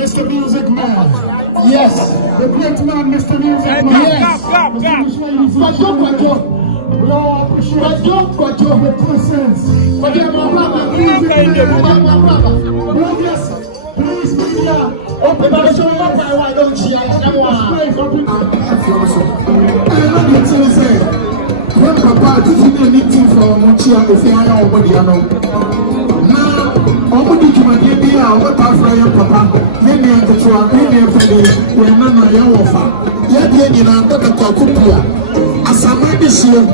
Mr. Music Man, Yes. The great man, Mr. Music Man. Yes. Kwadjo, the presence. But yeah, my brother, please, media, open the show up. Why don't you? I don't say. When Papa did anything for Mochia, if you are nobody, I know. Now, nobody can get me out. What I fly up, Papa. Many of the two are many of the when none of your offer. Yet, you know, that the Kokupia. As I might be sure,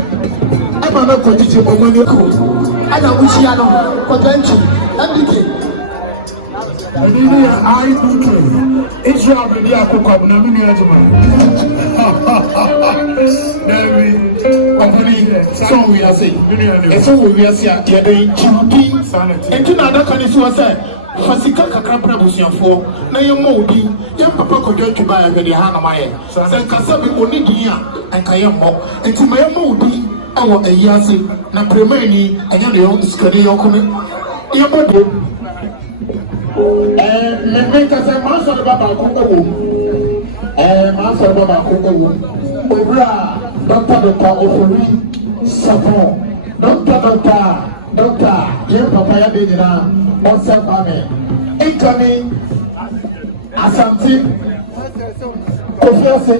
I'm not going to do money. I know which you know, Kwadjo, everything. I do Israel, the Yakuba, and I'm in so we are saying, and so we are saying, you're doing Judy, and to another country was said, Fasika Caprabusian for, now you're moody, young Papa could go to buy a very Hanamaya, San Casabi Onidia, and Kayamo, and to my moody, I want a Yasi, Napremani, and your Scadio coming. And make us a master of Baba Coco, and master of Baba Coco, Obra, Doctor Ofori, Sapon, Doctor, Jim Papaya Bidina, Onsa Pame, incoming Asante, Ofiase,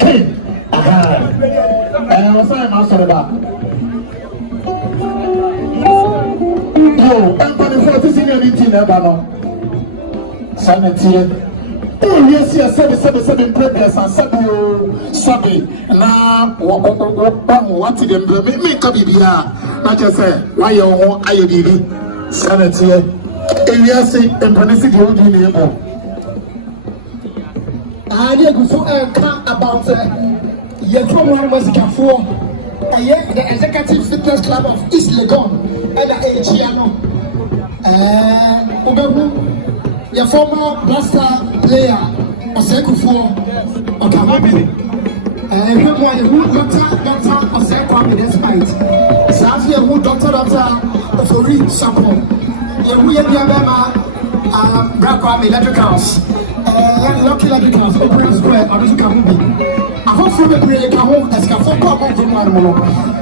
King, and I was saying, Master of Baba. Yo, I'm going to see anything about sanity. Oh, yes, yes, 7 previous and Sabi. Now, what to them? Make a BBR. Not just say, why you want IOD sanity. And yes, and Panissi told you neighbor. I did go about Yetron was for the Executive Fitness Club of East Legon. And Giano, your former blaster player, Oseku for Okamabi, and who doctor Oseku despite Safia, who doctor of a real sample. We have Brakram Electricals, Lucky Electricals, Opera Square, or Kamubi. I hope for the break, I hope as Kafoka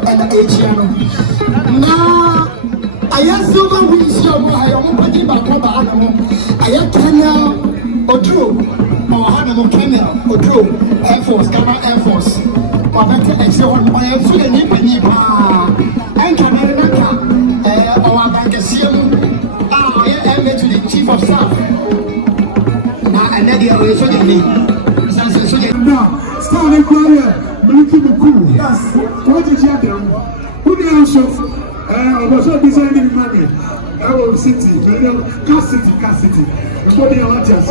and Giano. Now, I am silver wings. I am putting back on the animal. I am Kenya or Drew or Hannah Kenya or Drew Air Force, Ghana Air Force. Or better, I am feeling it when you are. And Canada or Bankasium. I am to the Chief of Staff. Now, and then the other is now, starting career, making the cool. Yes, what did you do? Who did you show? I was not designing money. I was city, Car City. Before the Alliance.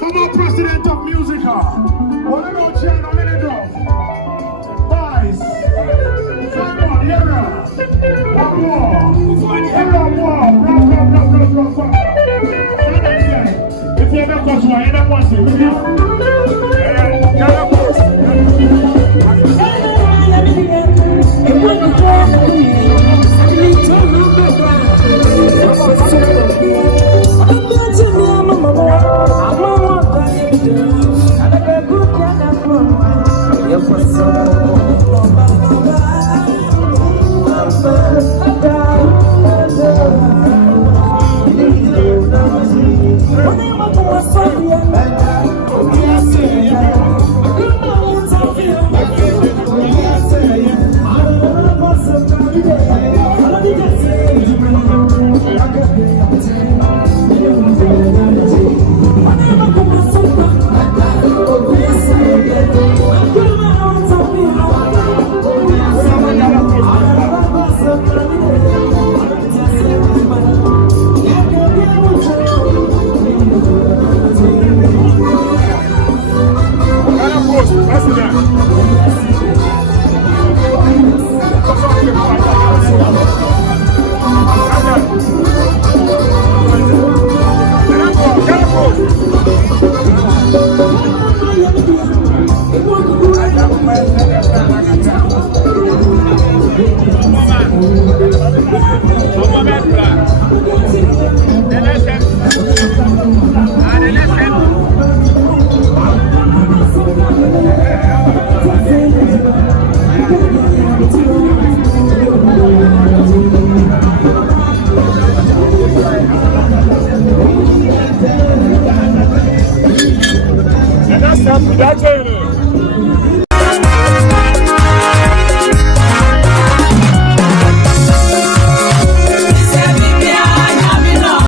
Former president of musical. Whatever chain on any door. Vice. Simon, Yera. One more. Yera, more. If you're not going to end up watching, will you? That's